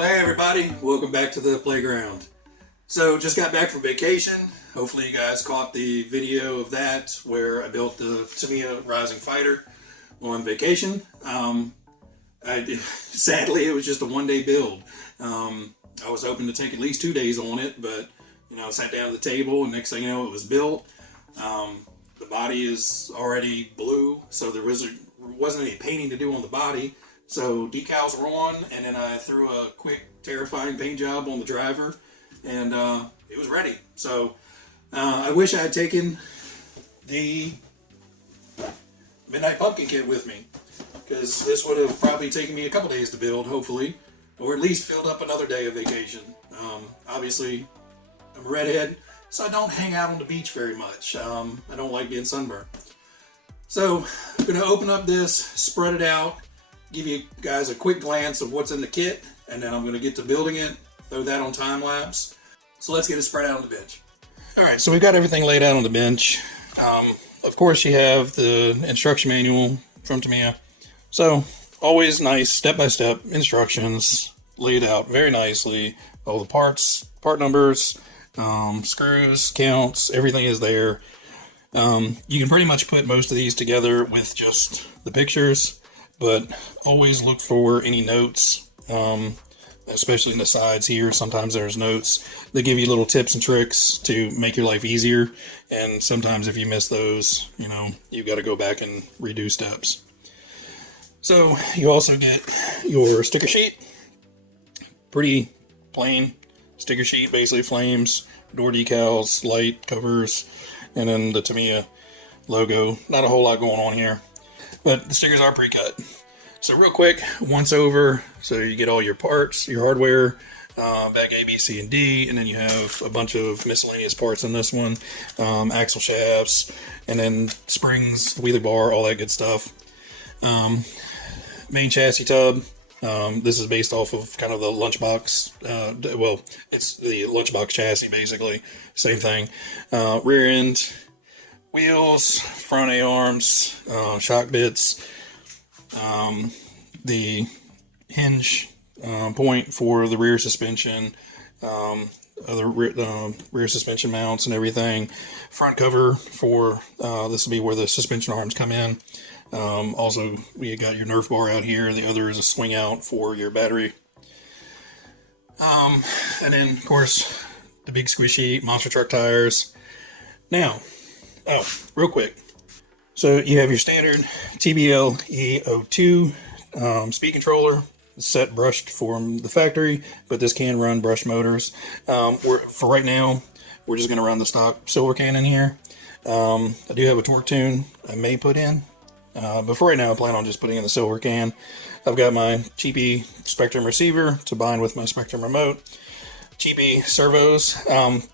Well, hey everybody, welcome back to the playground. So just got back from vacation. Hopefully you guys caught the video of that where I built the Tamiya Rising Fighter on vacation. Sadly, it was just a one-day build. I was hoping to take at least 2 days on it, but I sat down at the table and next thing you know, it was built. The body is already blue, so there wasn't any painting to do on the body. So decals were on, and then I threw a quick, terrifying paint job on the driver, and it was ready. So I wish I had taken the Midnight Pumpkin kit with me, because this would have probably taken me a couple days to build, hopefully, or at least filled up another day of vacation. Obviously, I'm a redhead, so I don't hang out on the beach very much. I don't like being sunburned. So I'm going to open up this, spread it out, give you guys a quick glance of what's in the kit, and then I'm going to get to building it, throw that on time lapse. So let's get it spread out on the bench. Alright, so we've got everything laid out on the bench. Of course you have the instruction manual from Tamiya. So always nice step-by-step instructions laid out very nicely. All the parts, part numbers, screws, counts, everything is there. You can pretty much put most of these together with just the pictures, but always look for any notes, especially in the sides here. Sometimes there's notes that give you little tips and tricks to make your life easier, and sometimes if you miss those, you've got to go back and redo steps. So you also get your sticker sheet, pretty plain sticker sheet, basically flames, door decals, light covers, and then the Tamiya logo. Not a whole lot going on here, but the stickers are pre-cut. So real quick, once over, so you get all your parts, your hardware, bag A, B, C, and D, and then you have a bunch of miscellaneous parts in this one, axle shafts, and then springs, wheelie bar, all that good stuff. Main chassis tub. This is based off of kind of the lunchbox, well, it's the lunchbox chassis basically, same thing. Rear end, wheels, front A-arms, shock bits, the hinge point for the rear suspension, other rear suspension mounts and everything. Front cover for, this will be where the suspension arms come in. Also, you got your Nerf bar out here. The other is a swing out for your battery. And then, of course, the big squishy monster truck tires. Now, real quick. So you have your standard TBL E02 speed controller, set brushed from the factory, but this can run brush motors. For right now, we're just going to run the stock silver can in here. I do have a torque tune I may put in. But for right now, I plan on just putting in the silver can. I've got my cheapy Spectrum receiver to bind with my Spectrum remote. Cheapy servos.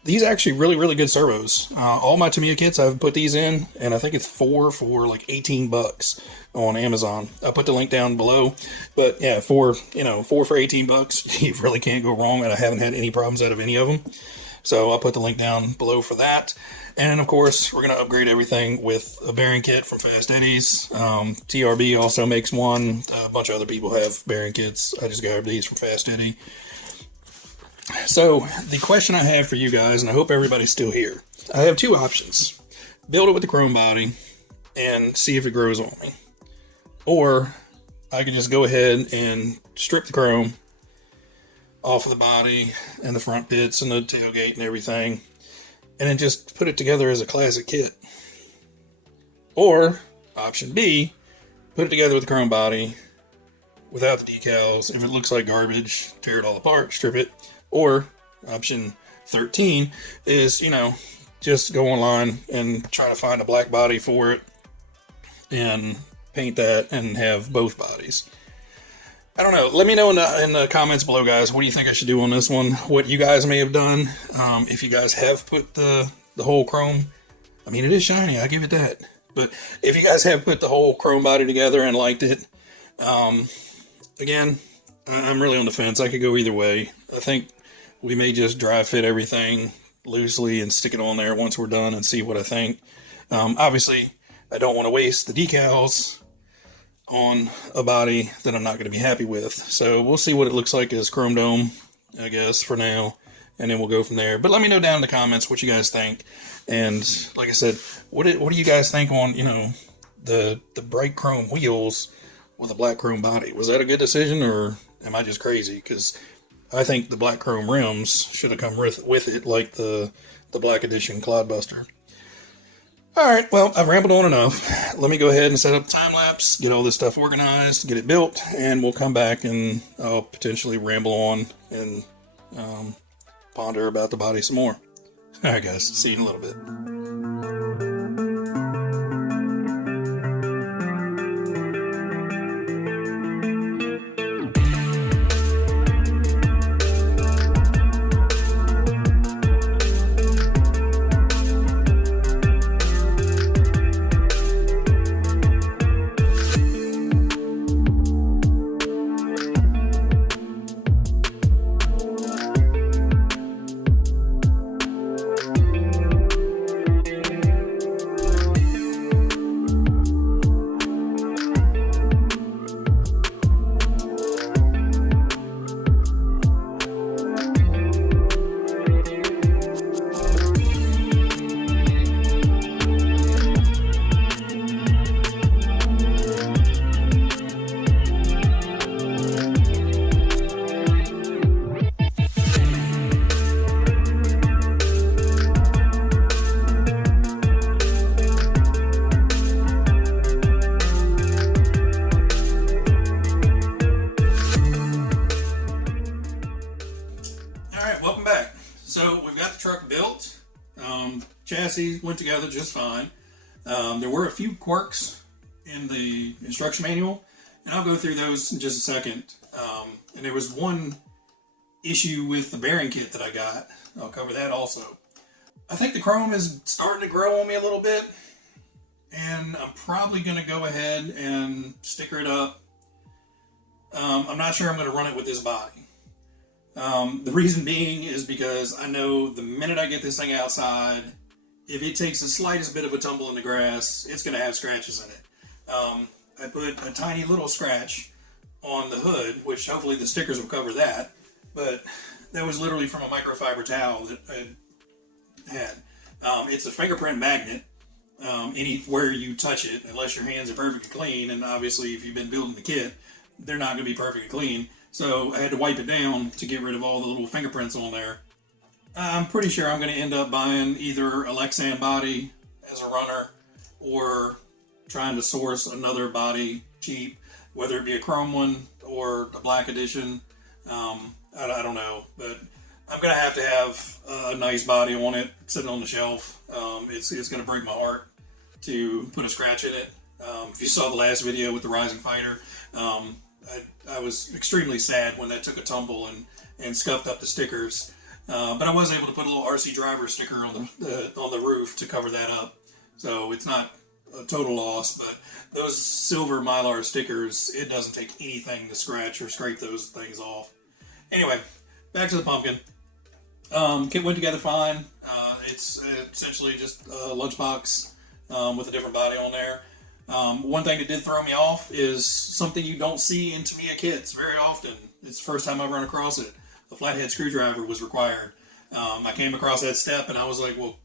These are actually really, really good servos. All my Tamiya kits, I've put these in, and I think it's 4 for like 18 bucks on Amazon. I'll put the link down below. But yeah, 4 for 18 bucks, you really can't go wrong, and I haven't had any problems out of any of them. So I'll put the link down below for that. And of course, we're going to upgrade everything with a bearing kit from Fast Eddie's. TRB also makes one. A bunch of other people have bearing kits. I just grabbed these from Fast Eddie. So the question I have for you guys, and I hope everybody's still here. I have two options. Build it with the chrome body and see if it grows on me. Or I could just go ahead and strip the chrome off of the body and the front bits and the tailgate and everything, and then just put it together as a classic kit. Or option B, put it together with the chrome body without the decals. If it looks like garbage, tear it all apart, strip it. Or option 13 is, just go online and try to find a black body for it and paint that and have both bodies. I don't know. Let me know in the comments below, guys. What do you think I should do on this one? What you guys may have done. If you guys have put the whole chrome, I mean, it is shiny, I give it that. But if you guys have put the whole chrome body together and liked it, again, I'm really on the fence. I could go either way. I think we may just dry fit everything loosely and stick it on there once we're done and see what I think. Obviously, I don't want to waste the decals. on a body that I'm not going to be happy with. So we'll see what it looks like as Chrome Dome, I guess, for now. And then we'll go from there. But let me know down in the comments what you guys think. And like I said, what do you guys think on, the bright chrome wheels with a black chrome body? Was that a good decision, or am I just crazy? Because I think the black chrome rims should have come with it, like the Black Edition Cloudbuster. Alright, well, I've rambled on enough. Let me go ahead and set up time lapse, get all this stuff organized, get it built, and we'll come back and I'll potentially ramble on and ponder about the body some more. Alright guys, see you in a little bit. Welcome back. So we've got the truck built. Chassis went together just fine. There were a few quirks in the instruction manual, and I'll go through those in just a second. And there was one issue with the bearing kit that I got. I'll cover that also. I think the chrome is starting to grow on me a little bit, and I'm probably going to go ahead and sticker it up. I'm not sure I'm going to run it with this body. The reason being is because I know the minute I get this thing outside, if it takes the slightest bit of a tumble in the grass, it's going to have scratches in it. I put a tiny little scratch on the hood, which hopefully the stickers will cover that, but that was literally from a microfiber towel that I had. It's a fingerprint magnet. Anywhere you touch it, unless your hands are perfectly clean, and obviously if you've been building the kit, they're not going to be perfectly clean. So I had to wipe it down to get rid of all the little fingerprints on there. I'm pretty sure I'm going to end up buying either a Lexan body as a runner or trying to source another body cheap, whether it be a chrome one or a black edition. I don't know, but I'm going to have a nice body on it sitting on the shelf. It's going to break my heart to put a scratch in it. If you saw the last video with the Rising Fighter, I was extremely sad when that took a tumble and scuffed up the stickers. But I was able to put a little RC driver sticker on the roof to cover that up. So it's not a total loss, but those silver Mylar stickers, it doesn't take anything to scratch or scrape those things off. Anyway, back to the pumpkin. Kit went together fine. It's essentially just a lunchbox with a different body on there. One thing that did throw me off is something you don't see in Tamiya kits very often. It's the first time I've run across it. A flathead screwdriver was required. I came across that step and I was like, well,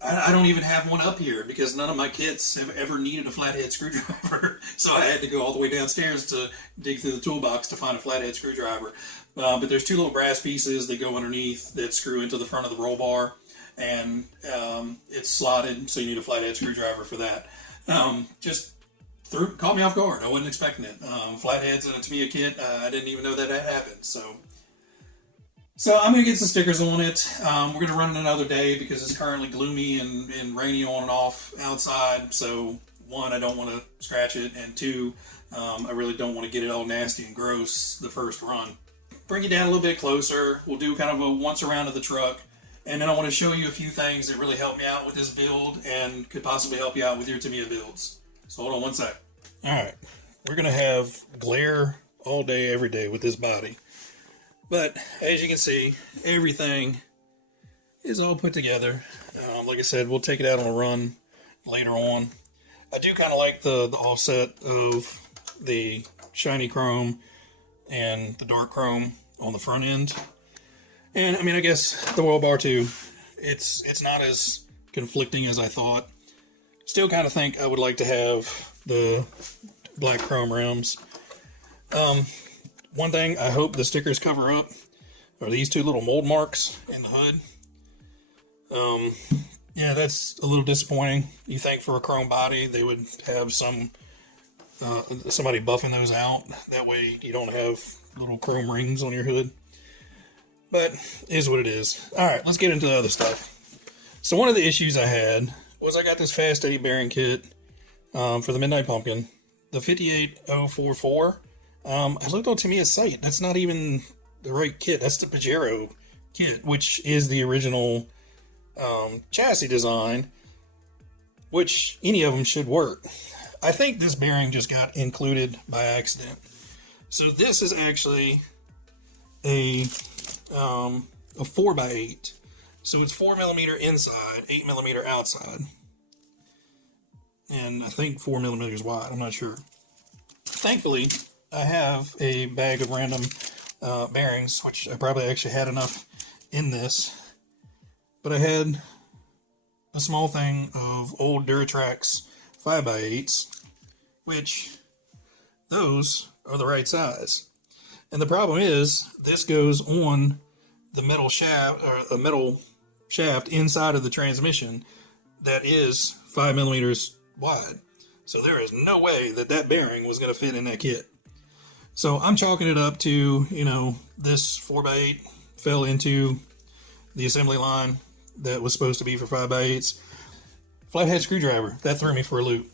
I don't even have one up here because none of my kits have ever needed a flathead screwdriver. So I had to go all the way downstairs to dig through the toolbox to find a flathead screwdriver. But there's two little brass pieces that go underneath that screw into the front of the roll bar. And it's slotted, so you need a flathead screwdriver for that. Caught me off guard. I wasn't expecting it. Flatheads in a Tamiya kit, I didn't even know that happened. So I'm going to get some stickers on it. We're going to run it another day because it's currently gloomy and rainy on and off outside. So one, I don't want to scratch it, and two, I really don't want to get it all nasty and gross the first run. Bring it down a little bit closer. We'll do kind of a once around of the truck. And then I want to show you a few things that really helped me out with this build and could possibly help you out with your Tamiya builds. So hold on one sec. Alright, we're going to have glare all day, every day with this body. But as you can see, everything is all put together. Like I said, we'll take it out on a run later on. I do kind of like the offset of the shiny chrome and the dark chrome on the front end. And I mean, I guess the wheel bar too, it's not as conflicting as I thought. Still kind of think I would like to have the black chrome rims. One thing I hope the stickers cover up are these two little mold marks in the hood. Yeah, that's a little disappointing. You think for a chrome body they would have somebody buffing those out. That way you don't have little chrome rings on your hood. But it is what it is. Alright, let's get into the other stuff. So one of the issues I had was I got this fast eddy bearing kit for the Midnight Pumpkin, the 58044. I looked on Tamiya's site. That's not even the right kit. That's the Pajero kit, which is the original chassis design, which any of them should work. I think this bearing just got included by accident. So this is actually a 4x8. So it's 4mm inside, 8mm outside. And I think 4mm wide, I'm not sure. Thankfully, I have a bag of random bearings, which I probably actually had enough in this. But I had a small thing of old Duratrax 5x8s, which those are the right size. And the problem is, this goes on the metal shaft, or a metal shaft inside of the transmission that is 5mm wide. So there is no way that that bearing was going to fit in that kit. So I'm chalking it up to, you know, this 4x8 fell into the assembly line that was supposed to be for 5x8s. Flathead screwdriver, that threw me for a loop.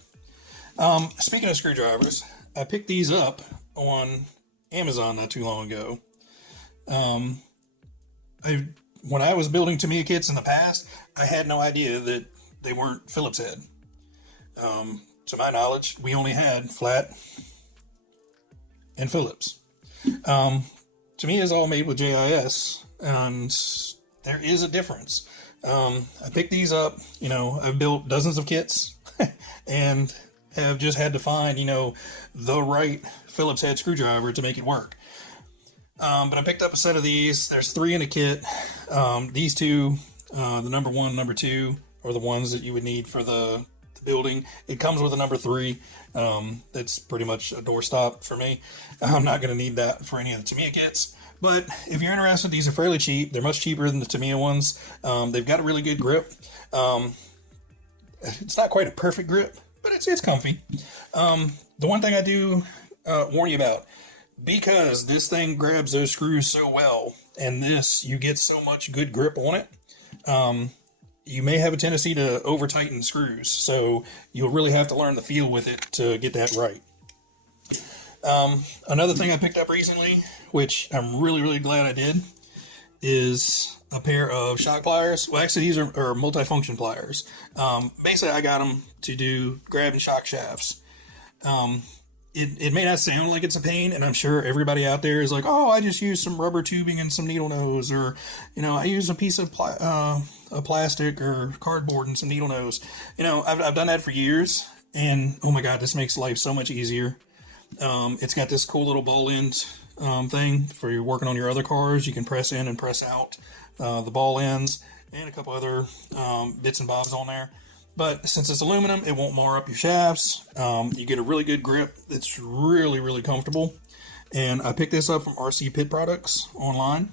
Speaking of screwdrivers, I picked these up on Amazon not too long ago. When I was building Tamiya kits in the past, I had no idea that they weren't Phillips head. To my knowledge, we only had flat and Phillips. Tamiya is all made with JIS, and there is a difference. I picked these up, you know, I've built dozens of kits and have just had to find, you know, the right Phillips head screwdriver to make it work. But I picked up a set of these. There's 3 in a kit. These two, the number 1, number 2, are the ones that you would need for the building. It comes with a number 3. That's pretty much a doorstop for me. I'm not going to need that for any of the Tamiya kits. But if you're interested, these are fairly cheap. They're much cheaper than the Tamiya ones. They've got a really good grip. It's not quite a perfect grip, but it's comfy. The one thing I do warn you about, because this thing grabs those screws so well, and this, you get so much good grip on it, you may have a tendency to over tighten screws. So you'll really have to learn the feel with it to get that right. Another thing I picked up recently, which I'm really glad I did, is a pair of shock pliers. Well, actually, these are multifunction pliers. Basically, I got them to do grab and shock shafts. It may not sound like it's a pain, and I'm sure everybody out there is like, oh, I just use some rubber tubing and some needle nose, or, you know, I use a piece of plastic or cardboard and some needle nose. You know, I've done that for years, and oh my God, this makes life so much easier. It's got this cool little ball end thing for you working on your other cars. You can press in and press out the ball ends, and a couple other bits and bobs on there. But since it's aluminum, it won't mar up your shafts. You get a really good grip. It's really comfortable. And I picked this up from RC Pit Products online.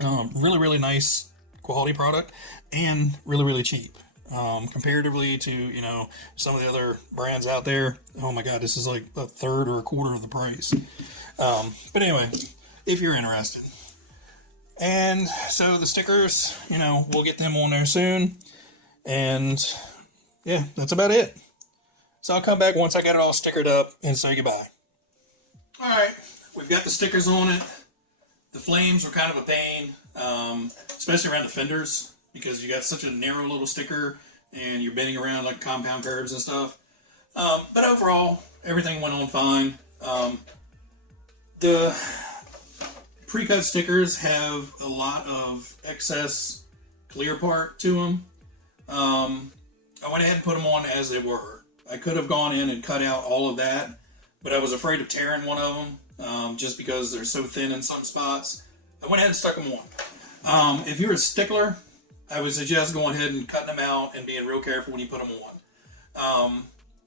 Really nice quality product, and really cheap. Comparatively to, you know, some of the other brands out there. Oh my God, this is like a third or a quarter of the price. But anyway, if you're interested. And so the stickers, you know, we'll get them on there soon. And yeah, that's about it. So I'll come back once I get it all stickered up and say goodbye. Alright, we've got the stickers on it. The flames were kind of a pain, especially around the fenders, because you got such a narrow little sticker and you're bending around like compound curves and stuff. But overall, everything went on fine. The pre-cut stickers have a lot of excess clear part to them. I went ahead and put them on as they were. I could have gone in and cut out all of that, but I was afraid of tearing one of them just because they're so thin in some spots. I went ahead and stuck them on. If you're a stickler, I would suggest going ahead and cutting them out and being real careful when you put them on.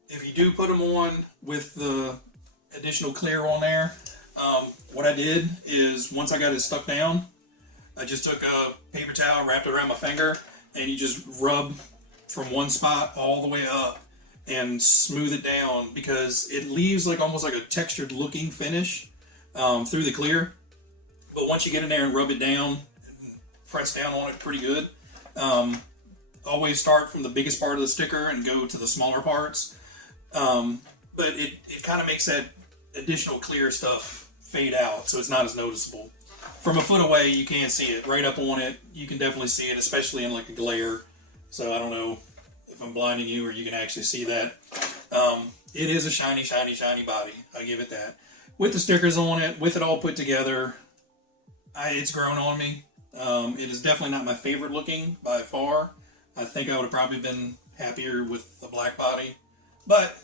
If you do put them on with the additional clear on there, what I did is once I got it stuck down, I just took a paper towel, wrapped it around my finger, and you just rub from one spot all the way up and smooth it down, because it leaves like almost like a textured looking finish through the clear. But once you get in there and rub it down, and press down on it pretty good, always start from the biggest part of the sticker and go to the smaller parts. But it kind of makes that additional clear stuff fade out, so it's not as noticeable. From a foot away, you can't see it. Right up on it, you can definitely see it, especially in like a glare. So I don't know if I'm blinding you or you can actually see that. It is a shiny, shiny, shiny body. I give it that. With the stickers on it, with it all put together, it's grown on me. It is definitely not my favorite looking by far. I think I would have probably been happier with the black body, but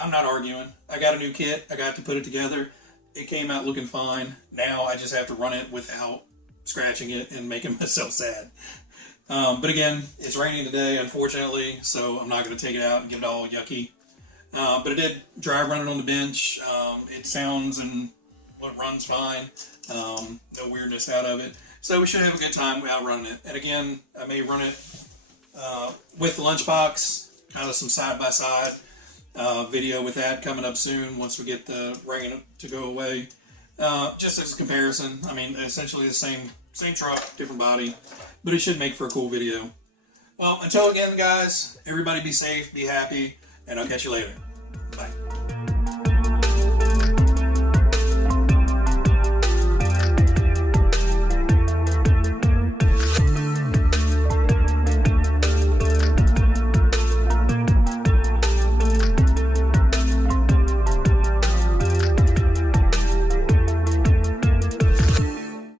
I'm not arguing. I got a new kit. I got to put it together. It came out looking fine. Now I just have to run it without scratching it and making myself sad. But again, it's raining today, unfortunately, so I'm not going to take it out and get it all yucky. But it did dry run it on the bench. It sounds and it runs fine. No weirdness out of it. So we should have a good time without running it. And again, I may run it with the lunchbox, kind of some side-by-side video with that coming up soon once we get the rain to go away. Just as a comparison, I mean, essentially the same truck, different body, but it should make for a cool video. Well, until again, guys, everybody be safe, be happy, and I'll catch you later. Bye.